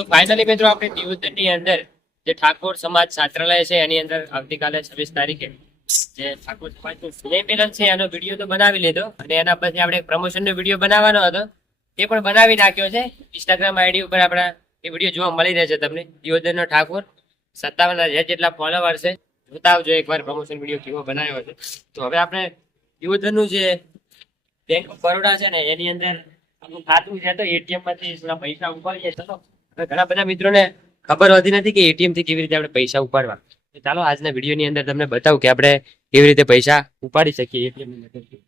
તો ફાઇનલી મિત્રો આપણે નિવેદનની અંદર જે ઠાકોર સમાજ છાત્રાલય છે, એની અંદર આવતીકાલે છવ્વીસ તારીખે જે ઠાકોર સમાજનું સ્નેહ મિલન છે, એનો વીડિયો તો બનાવી લીધો અને એના પછી આપણે પ્રમોશનનો વીડિયો બનાવવાનો હતો. એ પણ બનાવી નાખ્યો છે. ઇન્સ્ટાગ્રામ આઈડી ઉપર આપણા એ વીડિયો જોવા મળી રહેશે તમને. દિયોદરનો ઠાકોર સત્તાવન હજાર જેટલા ફોલોવર છે. જોતા આવજો એકવાર પ્રમોશન વીડિયો કેવો બનાવ્યો છે. તો હવે આપણે દિયોદરનું જે બેંક ઓફ બરોડા છે ને, એની અંદર આપણું ખાતું છે, તો એટીએમમાંથી પૈસા ઉપાડીએ. ચલો. ઘણા બધા મિત્રોને ખબર હોતી નથી કે એટીએમથી કેવી રીતે આપણે પૈસા ઉપાડવા. ચાલો આજના વીડિયો ની અંદર તમને બતાવું કે આપણે કેવી રીતે પૈસા ઉપાડી શકીએ એટીએમની મદદથી.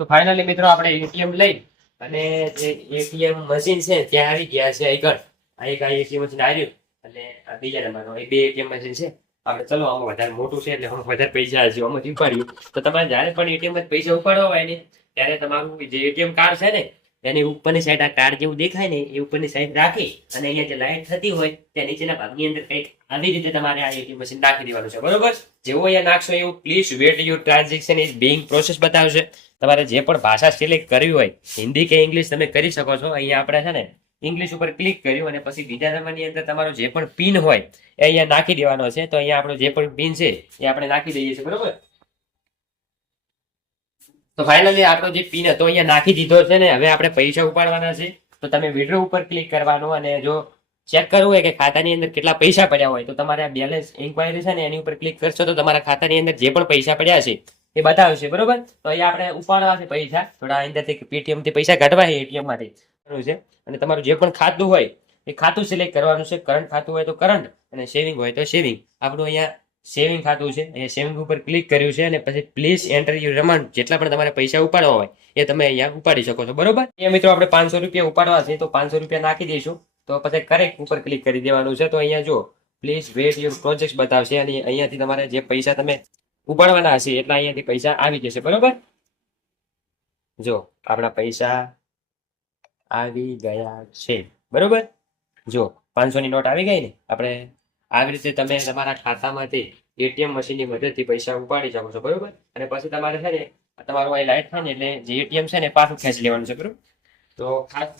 તો ફાઇનલી મિત્રો આપણે એટીએમ લઈ અને જે એટીએમ મશીન છે ત્યાં આવી ગયા છે આગળ. આ એક એટીએમ મશીન આવ્યું અને બીજા નંબરનો, એ બે એટીએમ મશીન છે. આપણે ચલો, આમાં વધારે મોટું છે એટલે આમાં વધારે પૈસા હશે, આમાં ઉપાડ્યું. તો તમારે જ્યારે પણ એટીએમ પૈસા ઉપાડવા હોય ને, ત્યારે તમારું જે એટીએમ કાર્ડ છે ને એની ઉપરની સાઈડ આ કાર જેવું દેખાય ને, એ ઉપરની સાઈડ રાખી અને અહીંયા જે લાઈટ થતી હોય, ત્યાં નીચેના ભાગની અંદર કંઈક આવી રીતે તમારે આ એટીએમ મશીન નાખી દેવાનું છે. બરોબર? જેવું અહીંયા નાખશો એવું please wait your transaction is being process બતાવશે. તમારે જે પણ ભાષા સિલેક્ટ કરવી હોય, હિન્દી કે ઇંગ્લિશ તમે કરી શકો છો. અહીંયા આપણે છે ને ઇંગ્લિશ ઉપર ક્લિક કર્યું અને પછી બીજા નંબરની અંદર તમારો જે પણ પિન હોય, એ અહીંયા નાખી દેવાનો છે. તો અહીંયા આપણો જે પણ પિન છે, એ આપણે નાખી દઈએ છીએ. બરોબર? તો ફાઇનલી આપણો જે પિન હતો, અહીંયા નાખી દીધો છે ને, હવે આપણે પૈસા ઉપાડવાના છે. તો તમે વિડ્રો ઉપર ક્લિક કરવાનું અને જો ચેક કરવું હોય કે ખાતાની અંદર કેટલા પૈસા પડ્યા હોય, તો તમારે આ બેલેન્સ ઇન્ક્વાયરી છે ને, એની ઉપર ક્લિક કરશો તો તમારા ખાતાની અંદર જે પણ પૈસા પડ્યા છે, એ બતાવશે, બરોબર? તો અહીંયા આપણે ઉપાડવા છે પૈસા. થોડા અંદરથી પેટીએમથી પૈસા કાઢવા છે એટીએમમાંથી છે. અને તમારું જે પણ ખાતું હોય, એ ખાતું સિલેક્ટ કરવાનું છે. કરંટ ખાતું હોય તો કરંટ અને સેવિંગ હોય તો સેવિંગ આપણું અહીંયા સેવિંગ ખાતું છે. અહીંયા સેવિંગ ઉપર ક્લિક કર્યું છે અને પછી પ્લીઝ એન્ટર યુર અમાઉન્ટ જેટલા પણ તમારે પૈસા ઉપાડવા હોય, એ તમે અહીંયા ઉપાડી શકો છો. બરોબર? અહીંયા મિત્રો આપણે પાંચસો રૂપિયા ઉપાડવા છે, તો પાંચસો રૂપિયા નાખી દઈશું. તો પછી કરેક્ટ ઉપર ક્લિક કરી દેવાનું છે. તો અહીંયા જો પ્લીઝ વેટ યોર પ્રોજેક્ટ બતાવશે અને અહીંયાથી તમારે જે પૈસા તમે ઉપાડવાના હશે, એટલા અહીંયાથી પૈસા આવી જશે. બરોબર? જો આપણા પૈસા આવી ગયા છે. બરોબર? જો પાંચસો ની નોટ આવી ગઈ ને? આપણે આવી રીતે તમે તમારા ખાતામાંથી એટીએમ મશીનની મદદથી પૈસા ઉપાડી શકો છો, બરોબર? અને પછી તમારે છે ને, તમારું અહીં લાઈટ થાય ને એટલે જે એટીએમ છે ને પાછું ખેંચી લેવાનું છે, બરોબર? તો ખાસ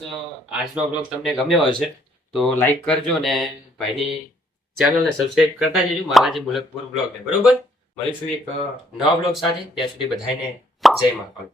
આજનો બ્લોગ તમને ગમ્યો હશે, તો લાઈક કરજો ને ભાઈની ચેનલને સબસ્ક્રાઈબ કરતા જજો મારા જે મુલકપુર બ્લોગને બરોબર? મળીશું એક નવા બ્લોગ સાથે, ત્યાં સુધી બધાને જય મહાકાલ